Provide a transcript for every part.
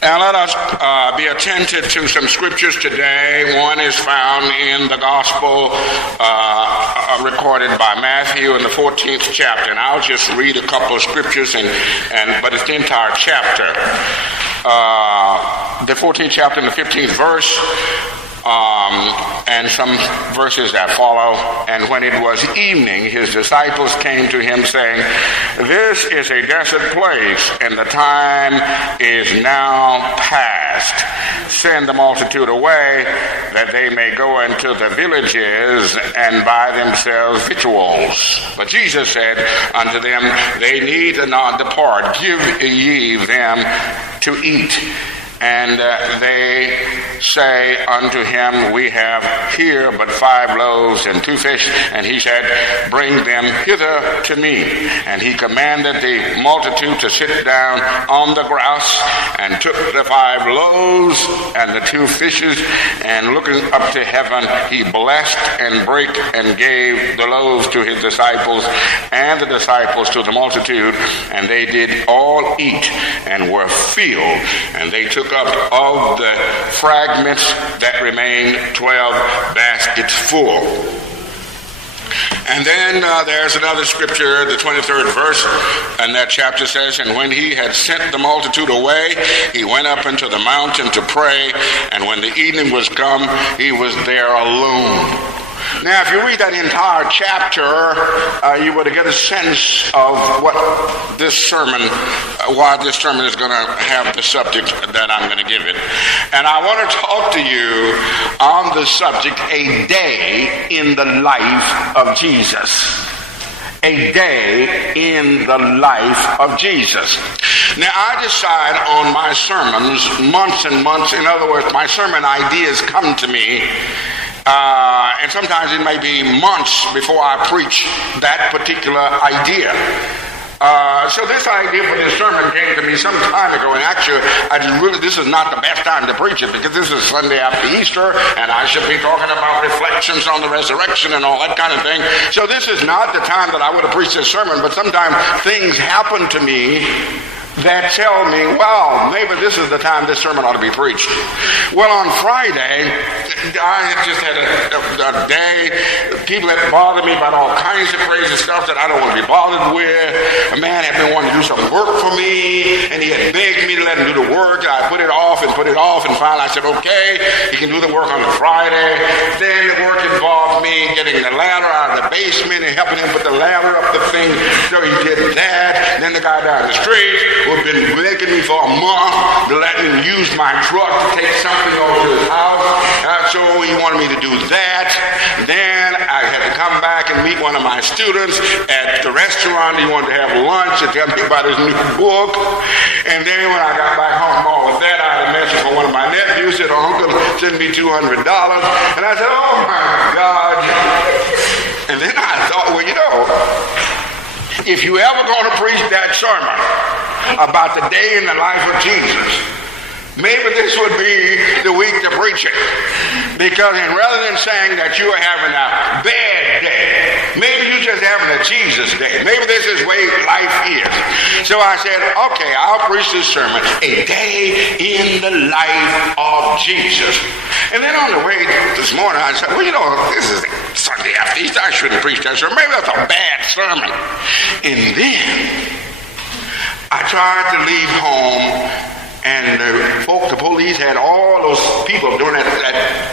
Now let us be attentive to some scriptures today. One is found in the gospel recorded by Matthew in the 14th chapter. And I'll just read a couple of scriptures, but it's the entire chapter. The 14th chapter and the 15th verse. And some verses that follow. And when it was evening, his disciples came to him saying, "This is a desert place, and the time is now past. Send the multitude away, that they may go into the villages and buy themselves victuals." But Jesus said unto them, "They need not depart. Give ye them to eat." And they say unto him, "We have here but 5 loaves and 2 fish. And he said, "Bring them hither to me." And he commanded the multitude to sit down on the grass, and took the 5 loaves and the 2 fishes, and looking up to heaven, he blessed and brake and gave the loaves to his disciples, and the disciples to the multitude. And they did all eat and were filled. And they took up of the fragments that remained 12 baskets full. And then there's another scripture, the 23rd verse, and that chapter says, "And when he had sent the multitude away, he went up into the mountain to pray, and when the evening was come, he was there alone." Now, if you read that entire chapter, you would get a sense of what this sermon, why this sermon is going to have the subject that I'm going to give it. And I want to talk to you on the subject, a day in the life of Jesus. A day in the life of Jesus. Now, I decide on my sermons months and months. In other words, my sermon ideas come to me. And sometimes it may be months before I preach that particular idea. So this idea for this sermon came to me some time ago, and actually, this is not the best time to preach it, because this is Sunday after Easter, and I should be talking about reflections on the resurrection and all that kind of thing. So this is not the time that I would have preached this sermon, but sometimes things happen to me that tell me, well, maybe this is the time this sermon ought to be preached. Well, on Friday, I just had a day. People had bothered me about all kinds of crazy stuff that I don't want to be bothered with. A man had been wanting to do some work for me, and he had begged me to let him do the work. I put it off, and finally I said, okay, he can do the work on the Friday. Then the work involved me getting the ladder out of the basement and helping him put the ladder up the thing. So he did that. And then the guy down the street who had been begging me for a month to let him use my truck to take something over to his house. So he wanted me to do that. Then I had to come back and meet one of my students at the restaurant. He wanted to have lunch and tell me about his new book. And then when I got back home from all of that, I had a message from one of my nephews. Said, "Uncle, send me $200. And I said, oh my God. And then I thought, well, you know, if you ever going to preach that sermon about the day in the life of Jesus, maybe this would be the week to preach it. Because rather than saying that you are having a bad day, maybe you're just having a Jesus day. Maybe this is the way life is. So I said, okay, I'll preach this sermon, a day in the life of Jesus. And then on the way this morning, I said, well, you know, this is Sunday after Easter. I shouldn't preach that sermon. Maybe that's a bad sermon. And then I tried to leave home, and the police had all those people doing that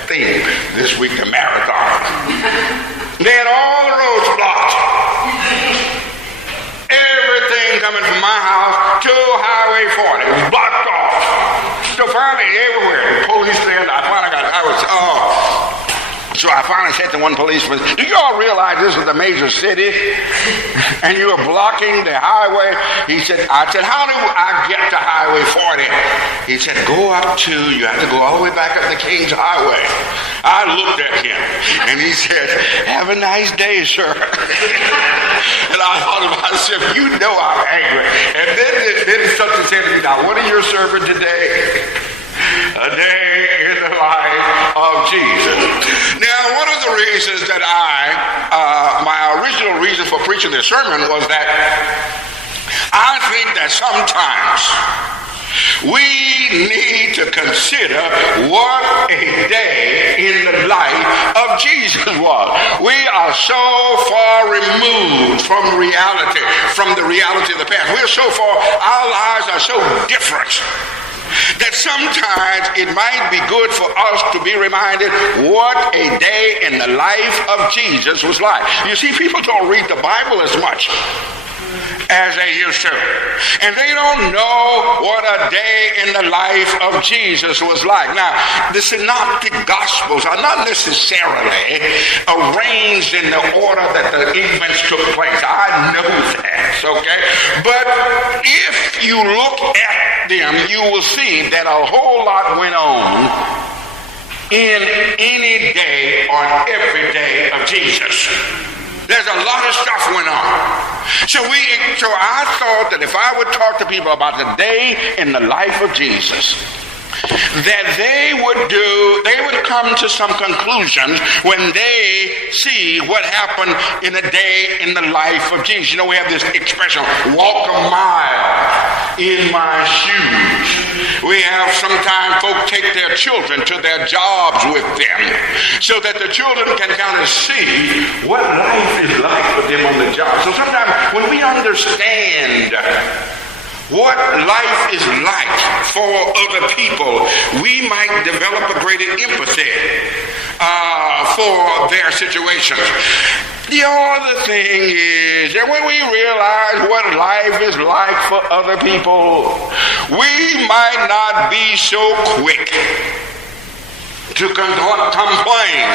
thing this week, the marathon. They had all the roads blocked. Everything coming from my house to Highway 40 was blocked off. So finally, everywhere, the police there, So I finally said to one policeman, do you all realize this is a major city? And you are blocking the highway? I said, how do I get to Highway 40? He said, you have to go all the way back up the King's Highway. I looked at him, and he said, have a nice day, sir. And I thought to myself, you know I'm angry. And then something said to me, now what are you serving today? A day in the life of Jesus. Now, one of the reasons that my original reason for preaching this sermon was that I think that sometimes We need to consider what a day in the life of Jesus was. We are so far removed from reality, from the reality of the past. We're so far, our lives are so different that sometimes it might be good for us to be reminded what a day in the life of Jesus was like. You see, people don't read the Bible as much as they used to, and they don't know what a day in the life of Jesus was like. Now, the synoptic gospels are not necessarily arranged in the order that the events took place. I know that, okay? But if you look at them, you will see that a whole lot went on in any day or every day of Jesus. There's a lot of stuff went on. So I thought that if I would talk to people about the day in the life of Jesus, that they would come to some conclusions when they see what happened in a day in the life of Jesus. You know, we have this expression, walk a mile in my shoes. We have sometimes folk take their children to their jobs with them so that the children can kind of see what life is like for them on the job. So sometimes when we understand what life is like for other people, we might develop a greater empathy for their situations. The other thing is that when we realize what life is like for other people, we might not be so quick to complain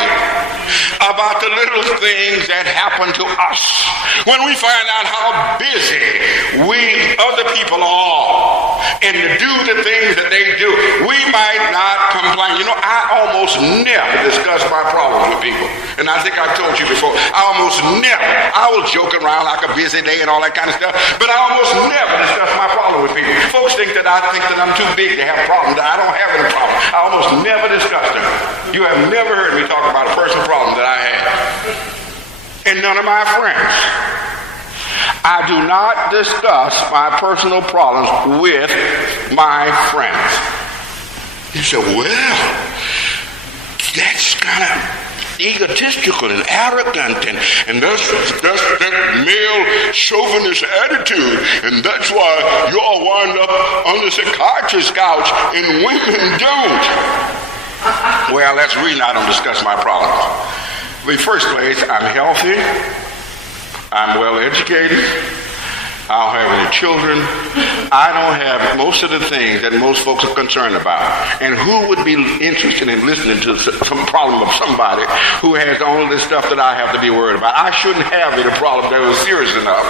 about the little things that happen to us. When we find out how busy other people are and to do the things that they do, we might not complain. You know, I almost never discuss my problems with people. And I think I've told you before, I will joke around like a busy day and all that kind of stuff, but I almost never discuss my problem with people. Folks think that I think that I'm too big to have problems, that I don't have any problems. I almost never discuss them. You have never heard me talk about a personal problem that I have. And none of my friends. I do not discuss my personal problems with my friends. You say, well, that's kind of egotistical and arrogant, and that's that male chauvinist attitude, and that's why you all wind up on the psychiatrist's couch and women don't. Well, that's the reason I don't discuss my problems. In the first place, I'm healthy, I'm well educated, I don't have any children, I don't have most of the things that most folks are concerned about. And who would be interested in listening to some problem of somebody who has all this stuff that I have to be worried about? I shouldn't have any problem that was serious enough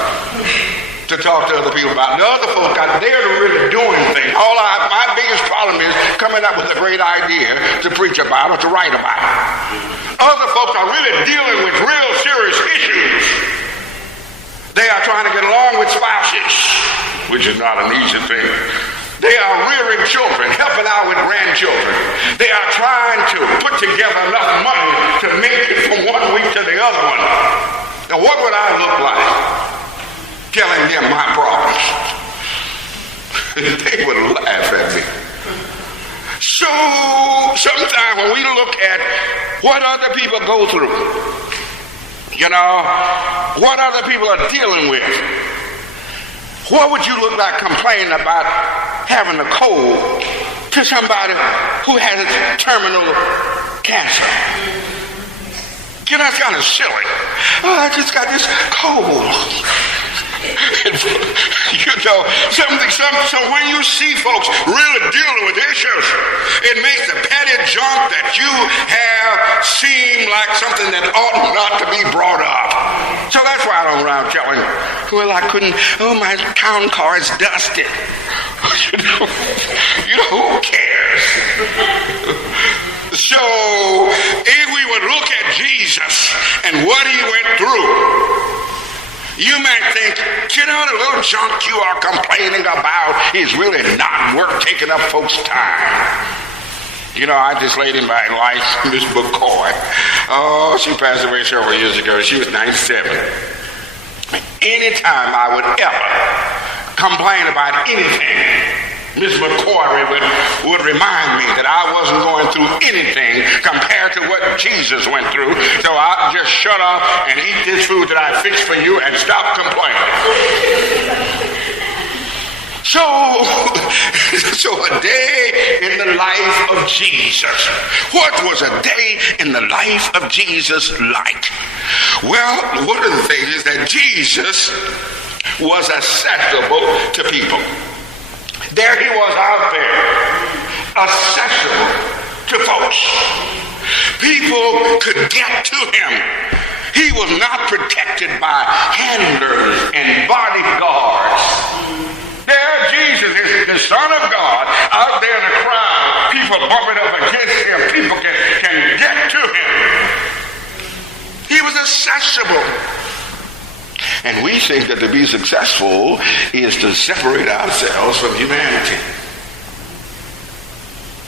to talk to other people about. The other folk out there are really doing things. My biggest problem is coming up with a great idea to preach about or to write about. Other folks are really dealing with real serious issues. They are trying to get along with spouses, which is not an easy thing. They are rearing children, helping out with grandchildren. They are trying to put together enough money to make it from one week to the other one. Now, what would I look like telling them my problems? They would laugh at me. So sometimes when we look at what other people go through, you know, what other people are dealing with, what would you look like complaining about having a cold to somebody who has terminal cancer? You know, it's kind of silly. Oh, I just got this cold. You know, so when you see folks really dealing with issues, it makes the petty junk that you have seem like something that ought not to be brought up. So that's why I don't run around telling, well, I couldn't, my town car is dusted. You know, who cares? So if we would look at Jesus and what he went through, you might think, you know, the little junk you are complaining about is really not worth taking up folks' time. You know, I just laid in my life, Miss McCoy. Oh, she passed away several years ago. She was 97. Anytime I would ever complain about anything, Miss McCoy would remind me that I wasn't going through anything compared to what Jesus went through. So I'll just shut up and eat this food that I fixed for you and stop complaining. So a day in the life of Jesus. What was a day in the life of Jesus like? Well, one of the things is that Jesus was accessible to people. There he was out there, accessible to folks. People could get to him. He was not protected by handlers and bodyguards. There Jesus is the Son of God out there in the crowd. People bumping up against him. People can get to him. He was accessible. And we think that to be successful is to separate ourselves from humanity.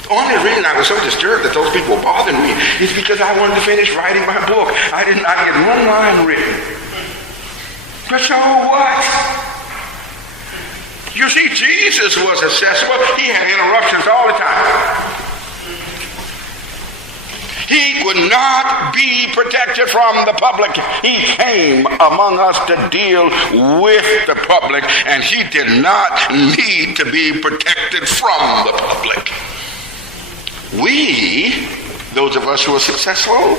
The only reason I was so disturbed that those people bothered me is because I wanted to finish writing my book. I did not get one line written. But so what? You see, Jesus was accessible. He had interruptions all the time. He would not be protected from the public. He came among us to deal with the public, and he did not need to be protected from the public. We, those of us who are successful,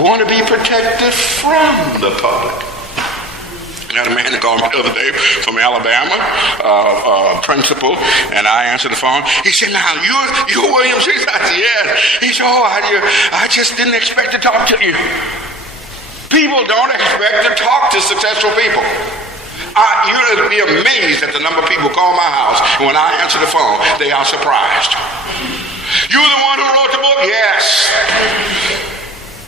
want to be protected from the public. I had a man that called me the other day from Alabama, principal, and I answered the phone. He said, "Now, you're William C." I said, "Yes." He said, "Oh, I just didn't expect to talk to you." People don't expect to talk to successful people. You'd be amazed at the number of people call my house, and when I answer the phone, they are surprised. "You're the one who wrote the book?" "Yes."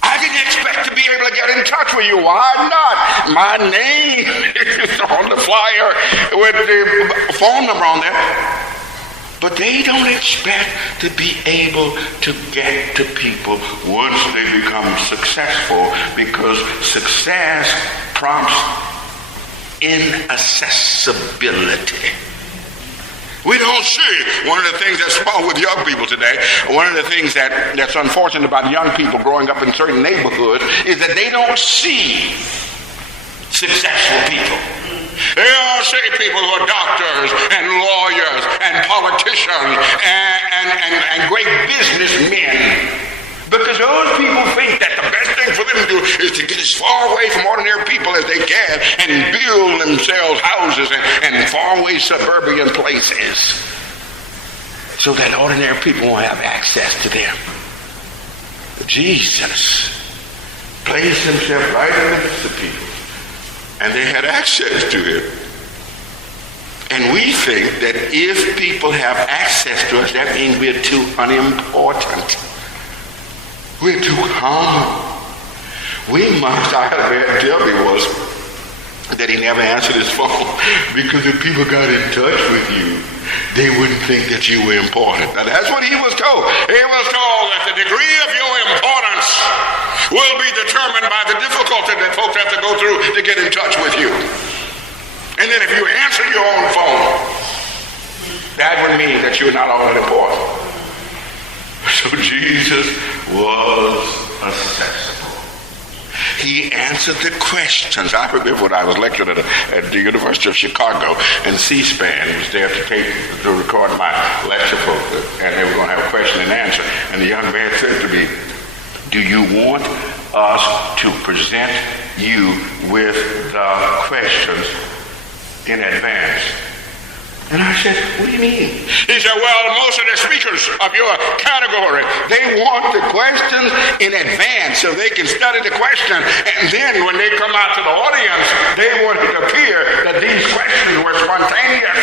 "I didn't expect to be able to get in touch with you." "Why not?" "My name is on the flyer with the phone number on there." But they don't expect to be able to get to people once they become successful, because success prompts inaccessibility. We don't see. One of the things that's wrong with young people today, one of the things that's unfortunate about young people growing up in certain neighborhoods is that they don't see successful people. They all see people who are doctors and lawyers and politicians and great businessmen. Because those people think that the best thing for them to do is to get as far away from ordinary people as they can and build themselves houses and faraway suburban places so that ordinary people won't have access to them. Jesus placed himself right in the midst of people, and they had access to him. And we think that if people have access to us, that means we're too unimportant. We're too common. We must, I had a man tell me was that he never answered his phone because if people got in touch with you, they wouldn't think that you were important. Now that's what he was told. He was told that the degree of your importance will be determined by the difficulty that folks have to go through to get in touch with you. And then if you answer your own phone, that would mean that you're not all that important. So Jesus was accessible. He answered the questions. I remember when I was lecturing at the University of Chicago, and C-SPAN was there to record my lecture program, and they were going to have a question and answer. And the young man said to me, "Do you want us to present you with the questions in advance?" And I said, "What do you mean?" He said, "Well, most of the speakers of your category, they want the questions in advance so they can study the question. And then when they come out to the audience, they want it to appear that these questions were spontaneous."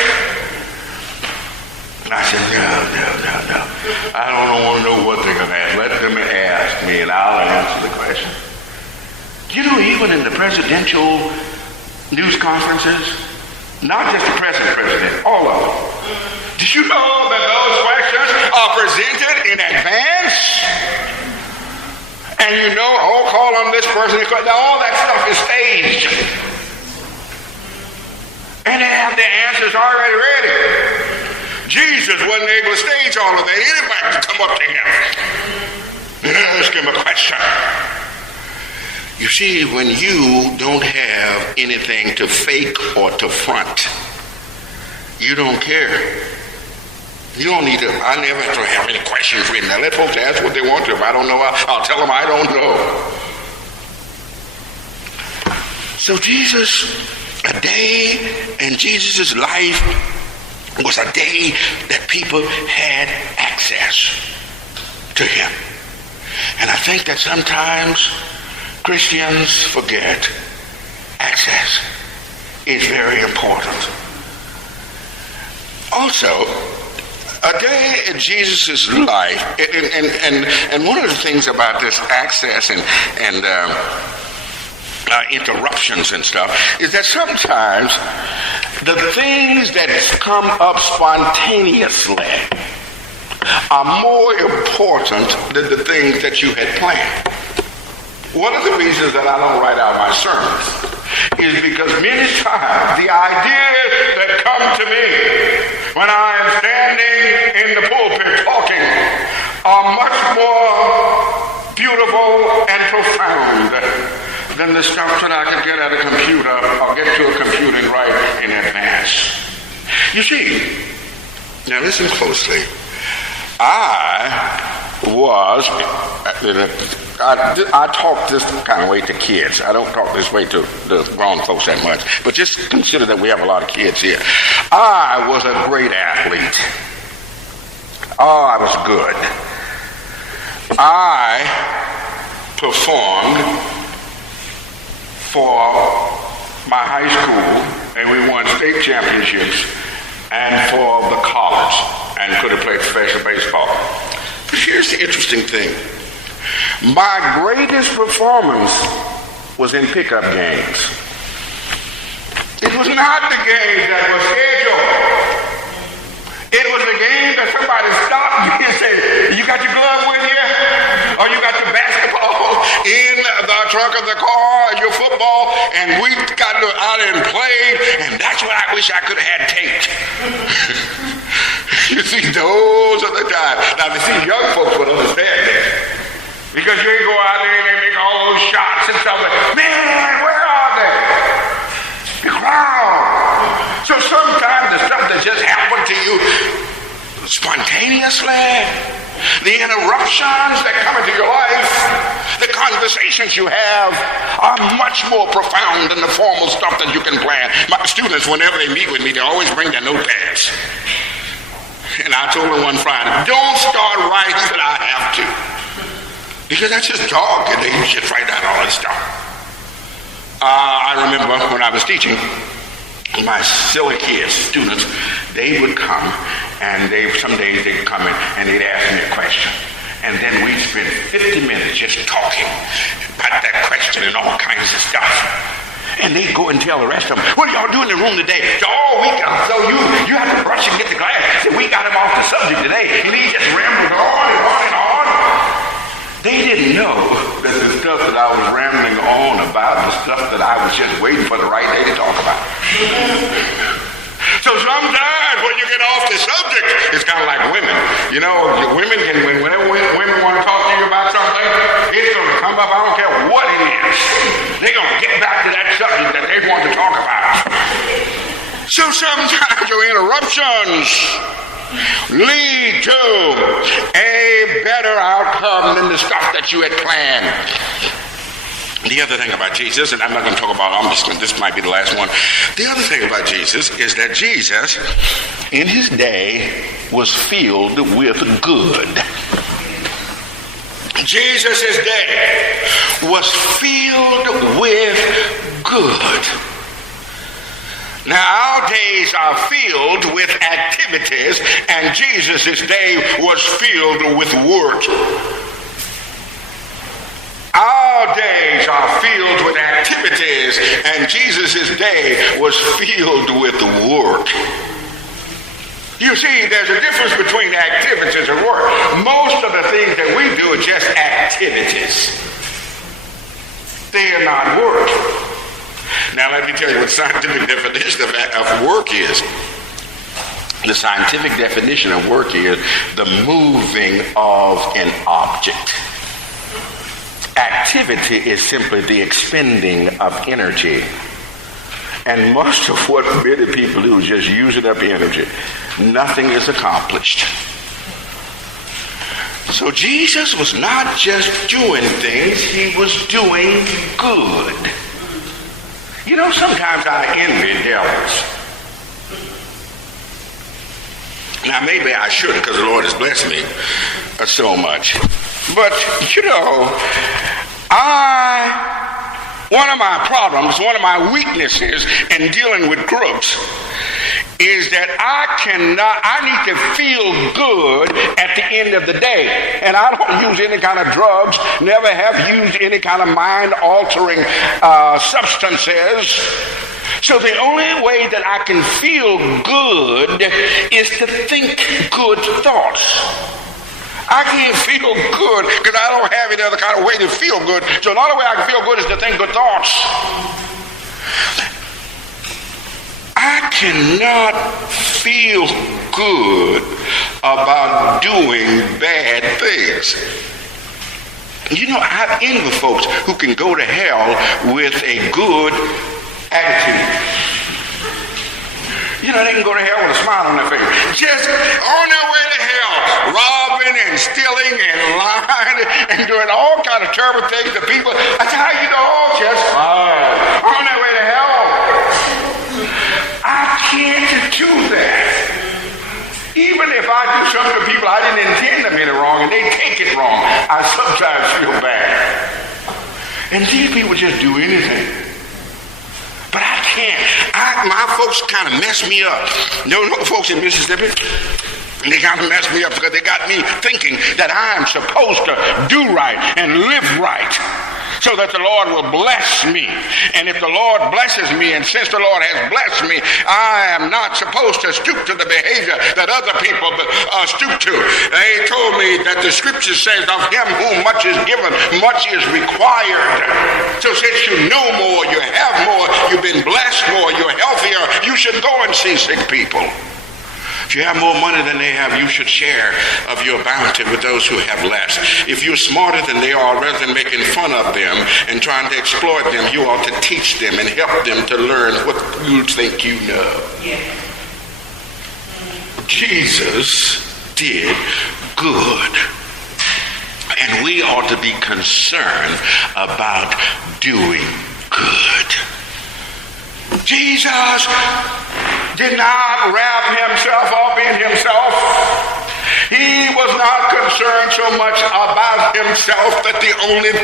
And I said, No. I don't want to know what they're going to ask. Let them ask me and I'll answer the question. You know, even in the presidential news conferences, not just the present president, all of them. Did you know that those questions are presented in advance? And you know, call on this person. Now all that stuff is staged. And they have their answers already ready. Jesus wasn't able to stage all of that. Anybody could come up to him and ask him a question. You see, when you don't have anything to fake or to front, you don't care. You don't need to. I never have to have any questions written. Now let folks ask what they want to. If I don't know, I'll tell them I don't know. So Jesus, a day in Jesus' life was a day that people had access to him. And I think that sometimes Christians forget access is very important. Also, a day in Jesus' life, and one of the things about this access and interruptions and stuff is that sometimes the things that come up spontaneously are more important than the things that you had planned. One of the reasons that I don't write out my sermons is because many times the ideas that come to me when I am standing in the pulpit talking are much more beautiful and profound than the stuff that I could get at a computer or get to a computer and write in advance. You see, now listen closely. I talk this kind of way to kids. I don't talk this way to the grown folks that much. But just consider that we have a lot of kids here. I was a great athlete. Oh, I was good. I performed for my high school, and we won state championships, and for the college, and could have played professional baseball. But here's the interesting thing. My greatest performance was in pickup games. It was not the game that was scheduled. It was the game that somebody stopped you and said, you got your glove with you? Or you got your basketball in the trunk of the car, your football, and we got out and played, and that's what I wish I could have had taped. You see, those are the times. Now, you see, young folks would understand this. Because you ain't go out there and they make all those shots and stuff like, man, where are they? The crowd. So sometimes the stuff that just happened to you spontaneously, the interruptions that come into your life, the conversations you have are much more profound than the formal stuff that you can plan. My students, whenever they meet with me, they always bring their notepads. And I told them one Friday, don't start writing till I have to. Because that's just talk, and they just write down all this stuff. I remember when I was teaching, my silly kids, students, they would come, and some days they'd come in, and they'd ask me a question. And then we'd spend 50 minutes just talking about that question and all kinds of stuff. And they'd go and tell the rest of them, what are y'all doing in the room today? So you have to brush and get the glass. So we got him off the subject today. And he just rambled on and on and on. They didn't know that the stuff that I was rambling on about, the stuff that I was just waiting for the right day to talk about. So sometimes when you get off the subject, it's kind of like women. You know, women can, whenever women want to talk to you about something, it's going to come up, I don't care what it is. They're going to get back to that subject that they want to talk about. So sometimes your interruptions lead to a better outcome than the stuff that you had planned. The other thing about Jesus, and I'm not going to talk about this might be the last one. The other thing about Jesus is that Jesus, in his day, was filled with good. Jesus' day was filled with good. Now, our days are filled with activities, and Jesus' day was filled with work. Our days are filled with activities, and Jesus' day was filled with work. You see, there's a difference between activities and work. Most of the things that we do are just activities. They are not work. Now let me tell you what the scientific definition of work is. The scientific definition of work is the moving of an object. Activity is simply the expending of energy. And most of what many people do is just using up energy. Nothing is accomplished. So Jesus was not just doing things, he was doing good. You know, sometimes I envy devils. Now, maybe I shouldn't because the Lord has blessed me so much. But, you know, one of my problems, one of my weaknesses in dealing with crooks is that I need to feel good at the end of the day. And I don't use any kind of drugs, never have used any kind of mind-altering substances. So the only way that I can feel good is to think good thoughts. I can't feel good because I don't have any other kind of way to feel good. So the only way I can feel good is to think good thoughts. I cannot feel good about doing bad things. You know, I envy folks who can go to hell with a good attitude. You know, they can go to hell with a smile on their face. Just on their way to hell, robbing and stealing and lying and doing all kind of terrible things to people. That's how you know, just on their way to hell. I can't do that. Even if I do something to people I didn't intend them any wrong and they take it wrong, I sometimes feel bad. And these people just do anything. But I can't. My folks kind of mess me up. No folks in Mississippi, they kind of mess me up because they got me thinking that I'm supposed to do right and live right so that the Lord will bless me. And if the Lord blesses me, and since the Lord has blessed me, I am not supposed to stoop to the behavior that other people stoop to. They told me that the scripture says of him whom much is given, much is required. So since you know more, you have more, you've been blessed more, you're healthier, you should go and see sick people. If you have more money than they have, you should share of your bounty with those who have less. If you're smarter than they are, rather than making fun of them and trying to exploit them, you ought to teach them and help them to learn what you think you know. Yeah. Jesus did good. And we ought to be concerned about doing good. Jesus did not wrap himself up in himself. He was not concerned so much about himself that the only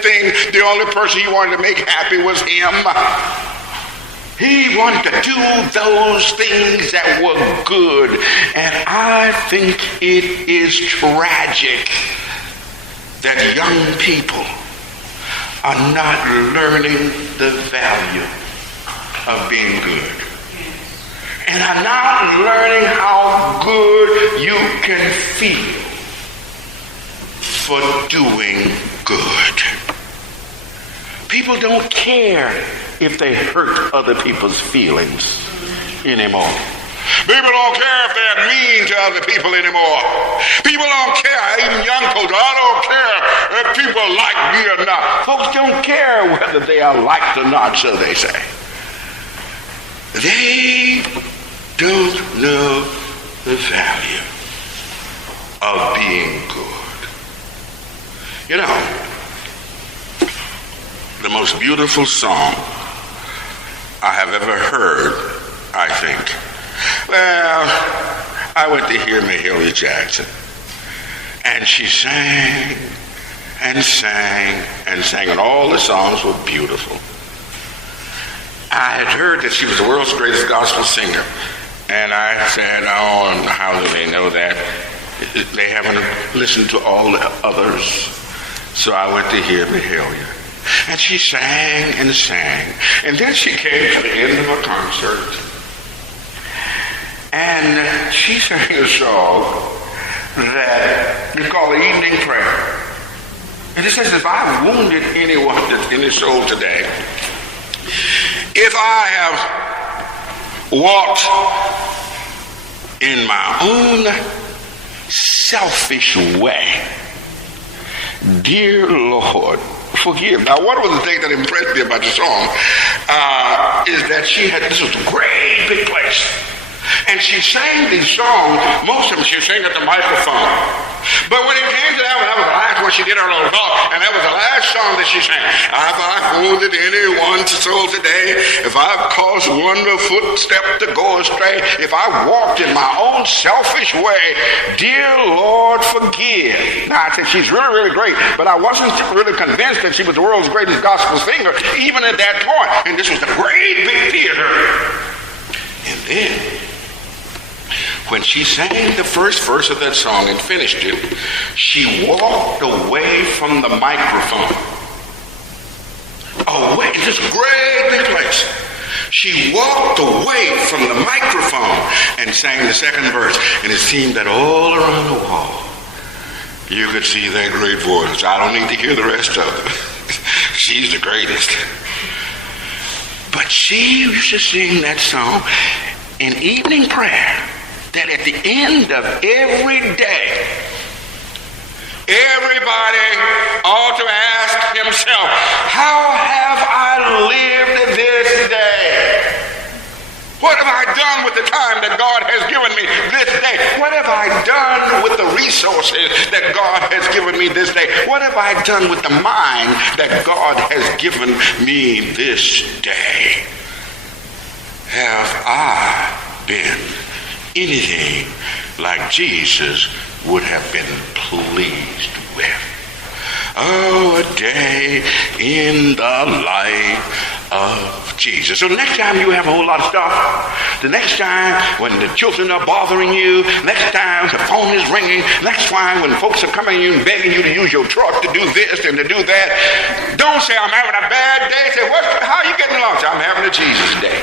person he wanted to make happy was him. He wanted to do those things that were good. And I think it is tragic that young people are not learning the value of being good. And I'm not learning how good you can feel for doing good. People don't care if they hurt other people's feelings anymore. People don't care if they're mean to other people anymore. People don't care, even young folks, I don't care if people like me or not. Folks don't care whether they are liked or not, so they say. They don't know the value of being good. You know, the most beautiful song I have ever heard, I think. Well, I went to hear Mahalia Jackson, and she sang and sang and sang, and all the songs were beautiful. I had heard that she was the world's greatest gospel singer. And I said, oh, how do they know that? They haven't listened to all the others. So I went to hear Mahalia. And she sang and sang. And then she came to the end of a concert. And she sang a song that is called the Evening Prayer. And it says, if I've wounded anyone that's in his soul today, if I have walked in my own selfish way. Dear Lord, forgive. Now, one of the things that impressed me about the song is that this was a great big place. And she sang these songs, most of them she sang at the microphone. But when it came to that one, that was the last one she did her little talk, and that was the last song that she sang. If I wounded anyone's soul today, if I've caused one footstep to go astray, if I walked in my own selfish way, dear Lord, forgive. Now, I said she's really, really great, but I wasn't really convinced that she was the world's greatest gospel singer, even at that point. And this was the great big theater. And then, when she sang the first verse of that song and finished it, she walked away from the microphone. Away, this great big place. She walked away from the microphone and sang the second verse. And it seemed that all around the wall, you could see that great voice. I don't need to hear the rest of it. She's the greatest. But she used to sing that song in evening prayer, that at the end of every day, everybody ought to ask himself, how have I lived this day? What have I done with the time that God has given me this day? What have I done with the resources that God has given me this day? What have I done with the mind that God has given me this day? Have I been anything like Jesus would have been pleased with? Oh, a day in the life of Jesus. So the next time you have a whole lot of stuff, the next time when the children are bothering you, next time the phone is ringing, next time when folks are coming to you and begging you to use your truck to do this and to do that, don't say, I'm having a bad day. Say, how are you getting along? Say, I'm having a Jesus day.